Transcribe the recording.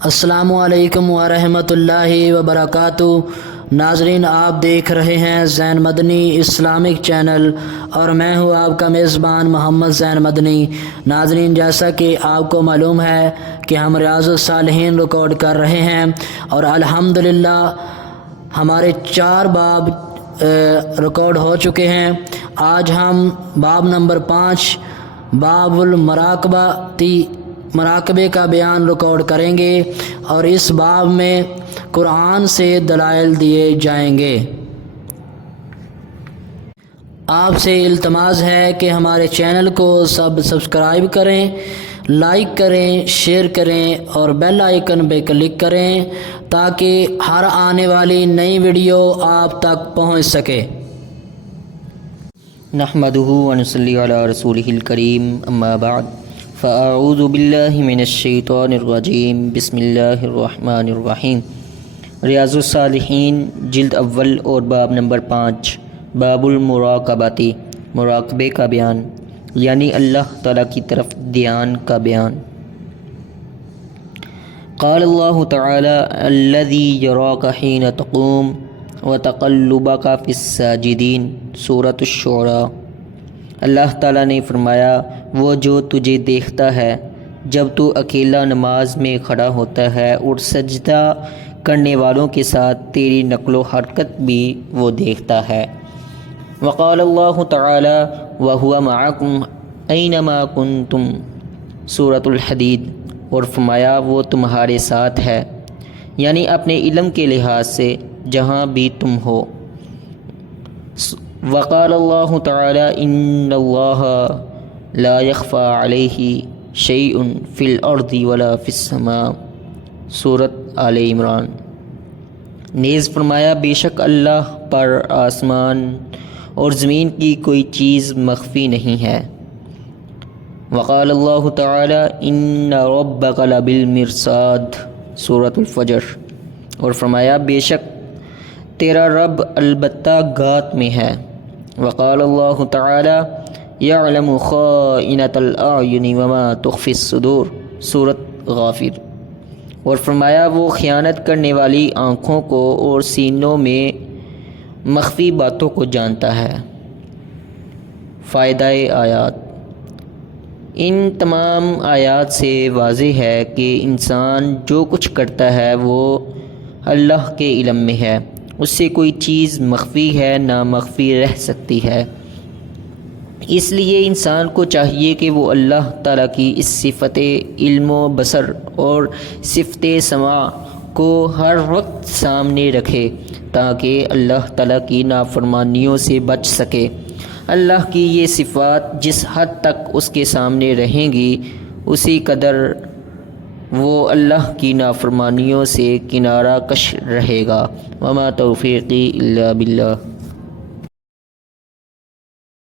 السلام علیکم ورحمۃ اللہ وبرکاتہ۔ ناظرین، آپ دیکھ رہے ہیں زین مدنی اسلامک چینل اور میں ہوں آپ کا میزبان محمد زین مدنی۔ ناظرین، جیسا کہ آپ کو معلوم ہے کہ ہم ریاض الصالحین ریکارڈ کر رہے ہیں اور الحمدللہ ہمارے 4 باب ریکارڈ ہو چکے ہیں۔ آج ہم باب نمبر 5 باب مراقبے کا بیان ریکارڈ کریں گے اور اس باب میں قرآن سے دلائل دیے جائیں گے۔ آپ سے التماس ہے کہ ہمارے چینل کو سبسکرائب کریں، لائک کریں، شیئر کریں اور بیل آئیکن پہ کلک کریں تاکہ ہر آنے والی نئی ویڈیو آپ تک پہنچ سکے۔ نحمدہ ونصلی علی رسولہ الکریم، اما بعد فاعوذ باللہ من الشیطان الرجیم، بسم اللہ الرحمن الرحیم۔ ریاض الصالحین جلد اول اور باب نمبر 5 باب المراقباتی، مراقبے کا بیان، یعنی اللہ تعالیٰ کی طرف دھیان کا بیان۔ قال اللہ تعالی الذی یراک حین تقوم وتقلبک فی الساجدین، سورۃ الشعراء۔ اللہ تعالیٰ نے فرمایا، وہ جو تجھے دیکھتا ہے جب تو اکیلا نماز میں کھڑا ہوتا ہے اور سجدہ کرنے والوں کے ساتھ تیری نقل و حرکت بھی وہ دیکھتا ہے۔ وقال اللہ تعالی وہو معکم اینما کنتم، سورۃ الحدید۔ اور فرمایا وہ تمہارے ساتھ ہے، یعنی اپنے علم کے لحاظ سے جہاں بھی تم ہو۔ وقال اللہ تعالی ان اللہ لا يخفى علیہ شیء فی الارض ولا فی السماء، سورۃ آل عمران۔ نیز فرمایا بے شک اللہ پر آسمان اور زمین کی کوئی چیز مخفی نہیں ہے۔ وقال اللہ تعالی ان ربک لبالمرصاد، سورۃ الفجر۔ اور فرمایا بے شک تیرا رب البتہ گات میں ہے۔ وقال اللہ تعالی یعلم خائنۃ الاعین وما تخفی الصدور، سورۃ غافر۔ اور فرمایا وہ خیانت کرنے والی آنکھوں کو اور سینوں میں مخفی باتوں کو جانتا ہے۔ فائدہ آیات۔ ان تمام آیات سے واضح ہے کہ انسان جو کچھ کرتا ہے وہ اللہ کے علم میں ہے، اس سے کوئی چیز مخفی ہے نہ مخفی رہ سکتی ہے۔ اس لیے انسان کو چاہیے کہ وہ اللہ تعالیٰ کی اس صفت علم و بصر اور صفت سماع کو ہر وقت سامنے رکھے تاکہ اللہ تعالیٰ کی نافرمانیوں سے بچ سکے۔ اللہ کی یہ صفات جس حد تک اس کے سامنے رہیں گی اسی قدر وہ اللہ کی نافرمانیوں سے کنارہ کش رہے گا۔ وما توفیقی الا باللہ۔